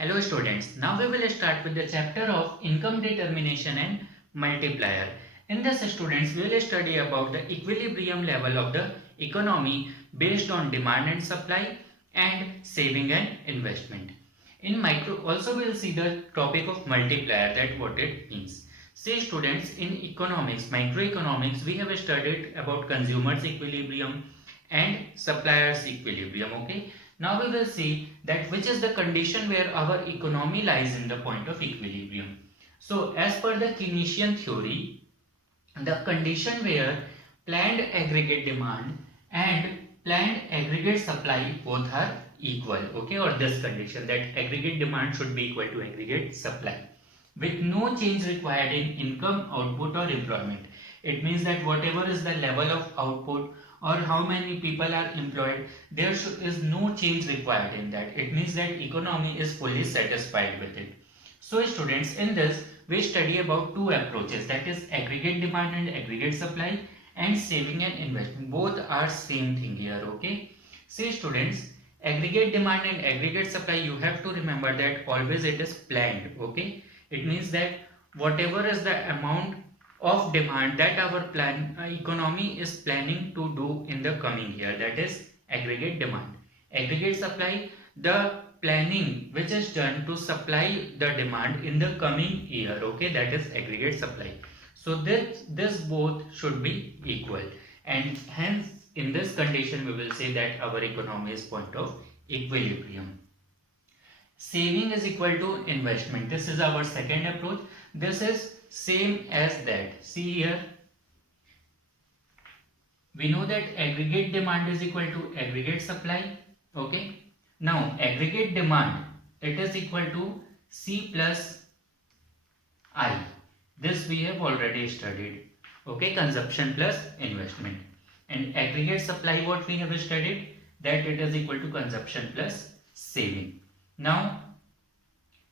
Hello students, now we will start with the chapter of income determination and multiplier. In this students, we will study about the equilibrium level of the economy based on demand and supply and saving and investment. In micro also we will see the topic of multiplier, that what it means. See students, in economics, microeconomics, we have studied about consumers equilibrium and suppliers equilibrium. Okay, now we will see that which is the condition where our economy lies in the point of equilibrium. So as per the Keynesian theory, the condition where planned aggregate demand and planned aggregate supply both are equal, okay, or this condition that aggregate demand should be equal to aggregate supply with no change required in income, output or employment. It means that whatever is the level of output or how many people are employed, there is no change required in that. It means that economy is fully satisfied with it. So students, in this we study about two approaches, that is aggregate demand and aggregate supply, and saving and investment. Both are same thing here, okay. See students, aggregate demand and aggregate supply, you have to remember that always it is planned, okay. It means that whatever is the amount of demand that our economy is planning to do in the coming year, that is aggregate demand. Aggregate supply, the planning which is done to supply the demand in the coming year, okay, that is aggregate supply. So this both should be equal, and hence in this condition we will say that our economy is point of equilibrium. Saving is equal to investment. This is our second approach. This is same as that. See here, we know that aggregate demand is equal to aggregate supply. Okay. Now aggregate demand, it is equal to C plus I. This we have already studied. Okay. Consumption plus investment. And aggregate supply, what we have studied, that it is equal to consumption plus saving. Now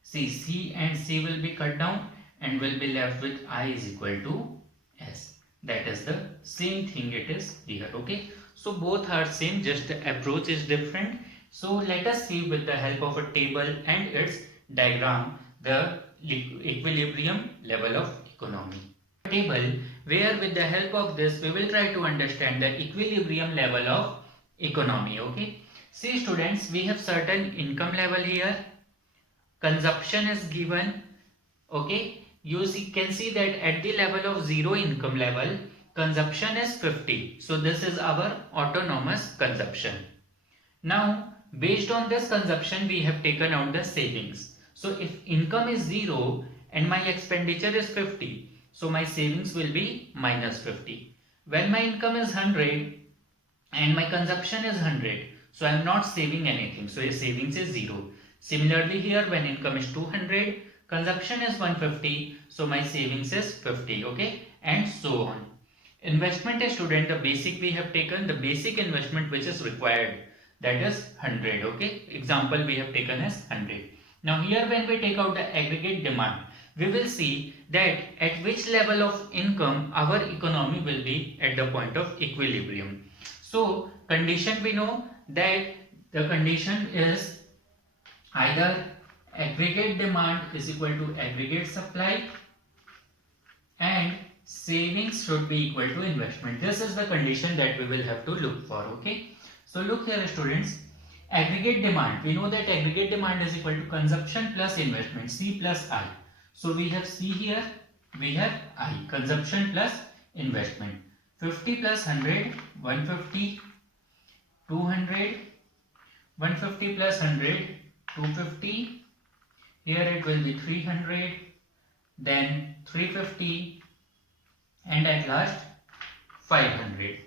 see, C and C will be cut down and will be left with I is equal to S. That is the same thing it is here, okay. So both are same, just the approach is different. So let us see with the help of a table and its diagram the equilibrium level of economy. Table where with the help of this we will try to understand the equilibrium level of economy, okay. See students, we have certain income level here, consumption is given, okay. Can see that at the level of zero income level, consumption is 50. So this is our autonomous consumption. Now based on this consumption we have taken out the savings. So if income is 0 and my expenditure is 50, so my savings will be minus 50. When my income is 100 and my consumption is 100, so I am not saving anything, so your savings is 0. Similarly here, when income is 200, consumption is 150, so my savings is 50, okay, and so on. Investment is student, the basic we have taken, the basic investment which is required, that is 100, okay. Example we have taken as 100. Now here when we take out the aggregate demand, we will see that at which level of income our economy will be at the point of equilibrium. So condition, we know that the condition is either aggregate demand is equal to aggregate supply and savings should be equal to investment. This is the condition that we will have to look for, okay. So look here students, aggregate demand, we know that aggregate demand is equal to consumption plus investment, C plus I. So we have C here, we have I, consumption plus investment. 50 plus 100, 150, 200, 150 plus 100, 250, here it will be 300, then 350, and at last 500.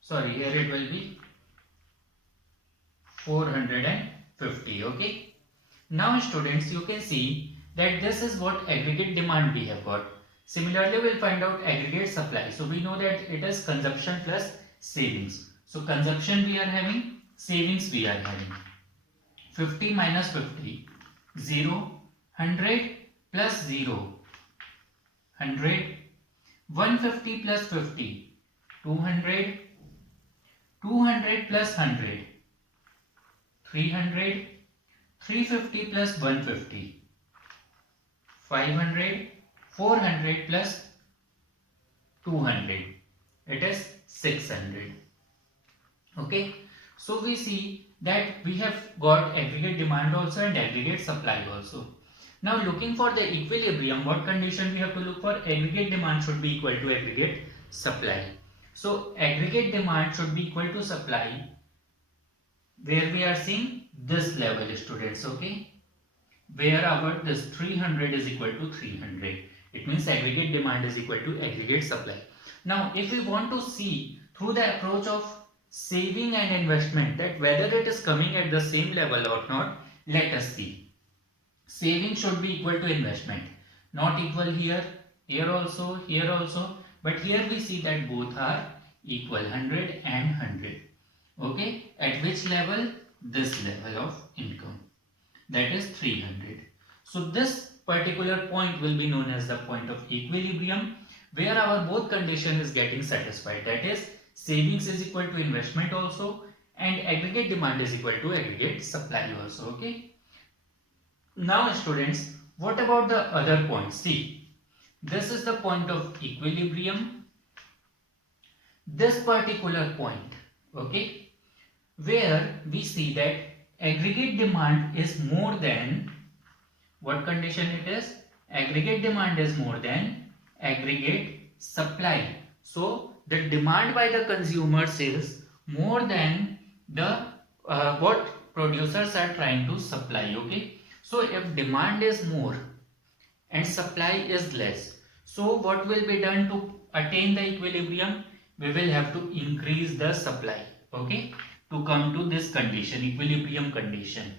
Sorry, here it will be 450, okay. Now students, you can see that this is what aggregate demand we have got. Similarly, we'll find out aggregate supply. So we know that it is consumption plus savings. So consumption we are having, savings we are having. 50 minus 50, 0, 100 plus 0, 100, 150 plus 50, 200, 200 plus 100, 300, 350 plus 150, 500, 400 plus 200, it is 600. Okay, so we see that we have got aggregate demand also and aggregate supply also. Now looking for the equilibrium, what condition we have to look for? Aggregate demand should be equal to aggregate supply. So aggregate demand should be equal to supply, where we are seeing this level, students. Okay, where our this 300 is equal to 300. It means aggregate demand is equal to aggregate supply. Now if we want to see through the approach of saving and investment that whether it is coming at the same level or not, let us see. Saving should be equal to investment, not equal here, here also, but here we see that both are equal, 100 and 100. Okay, at which level? This level of income, that is 300. So this particular point will be known as the point of equilibrium, where our both condition is getting satisfied, that is savings is equal to investment also and aggregate demand is equal to aggregate supply also. Okay, now students, what about the other point? See, this is the point of equilibrium, this particular point, okay, where we see that aggregate demand is more than, what condition it is? Aggregate demand is more than aggregate supply. So the demand by the consumers is more than the what producers are trying to supply. Okay, so if demand is more and supply is less, so what will be done to attain the equilibrium? We will have to increase the supply, okay, to come to this condition, equilibrium condition.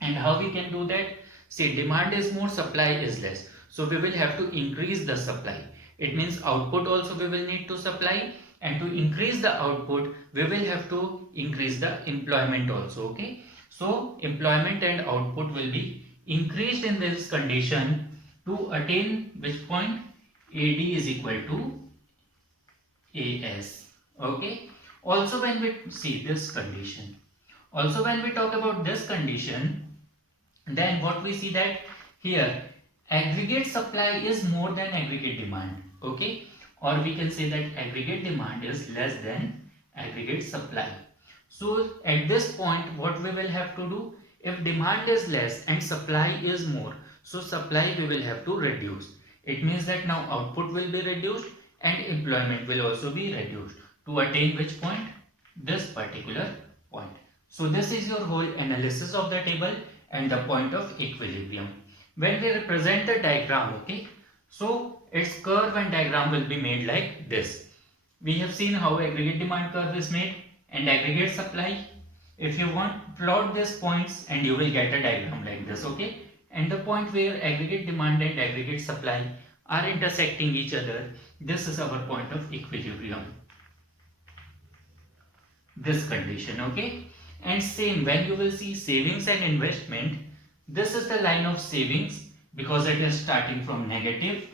And how we can do that? Say demand is more, supply is less, so we will have to increase the supply. It means output also we will need to supply, and to increase the output we will have to increase the employment also. Okay, so employment and output will be increased in this condition to attain which point? AD is equal to AS. Okay, also when we see this condition, also when we talk about this condition, then what we see that here aggregate supply is more than aggregate demand. Okay, or we can say that aggregate demand is less than aggregate supply. So at this point what we will have to do? If demand is less and supply is more, so supply we will have to reduce. It means that now output will be reduced and employment will also be reduced to attain which point? This particular point. So this is your whole analysis of the table and the point of equilibrium. When we represent the diagram, okay, so its curve and diagram will be made like this. We have seen how aggregate demand curve is made and aggregate supply. If you want, plot these points and you will get a diagram like this. Okay, and the point where aggregate demand and aggregate supply are intersecting each other, this is our point of equilibrium, this condition. Okay, and same when you will see savings and investment, this is the line of savings because it is starting from negative.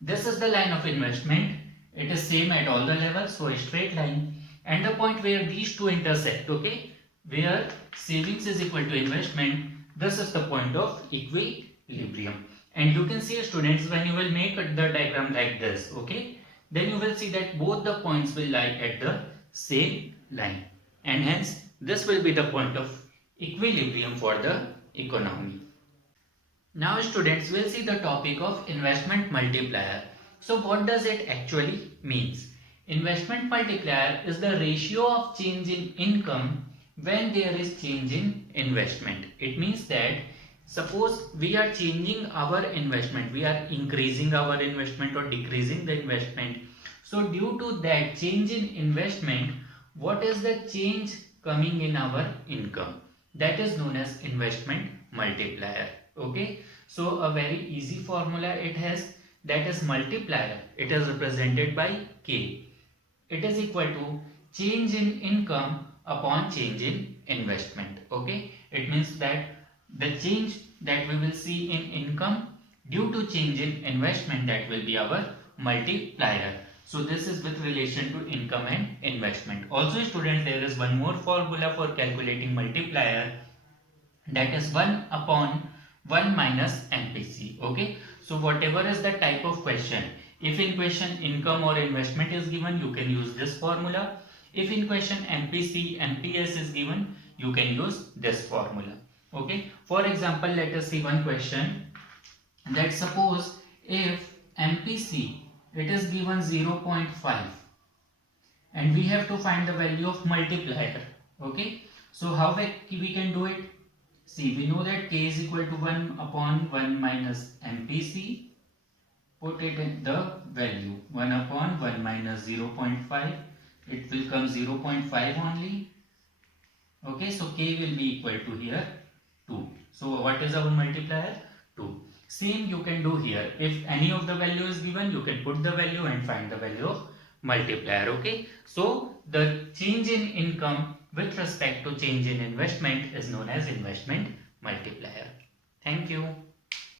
This is the line of investment, it is same at all the levels, so a straight line. And the point where these two intersect, okay, where savings is equal to investment, this is the point of equilibrium. And you can see, students, when you will make the diagram like this, okay, then you will see that both the points will lie at the same line, and hence this will be the point of equilibrium for the economy. Now students, will see the topic of investment multiplier. So what does it actually means? Investment multiplier is the ratio of change in income when there is change in investment. It means that suppose we are changing our investment, we are increasing our investment or decreasing the investment. So due to that change in investment, what is the change coming in our income? That is known as investment multiplier. Okay, so a very easy formula it has, that is multiplier. It is represented by K. It is equal to change in income upon change in investment. Okay, it means that the change that we will see in income due to change in investment, that will be our multiplier. So this is with relation to income and investment. Also students, there is one more formula for calculating multiplier. that is 1 upon 1 minus MPC. Okay, so whatever is the type of question, if in question income or investment is given, you can use this formula. If in question MPC, MPS is given, you can use this formula. Okay, for example, let us see one question, that suppose if MPC it is given 0.5 and we have to find the value of multiplier. Okay, so how we can do it? See, we know that k is equal to 1 upon 1 minus MPC. Put it in the value 1 upon 1 minus 0.5. It will come 0.5 only. Okay, so k will be equal to here 2. So what is our multiplier? 2. Same you can do here. If any of the value is given, you can put the value and find the value of multiplier. Okay, so the change in income with respect to change in investment is known as investment multiplier. Thank you.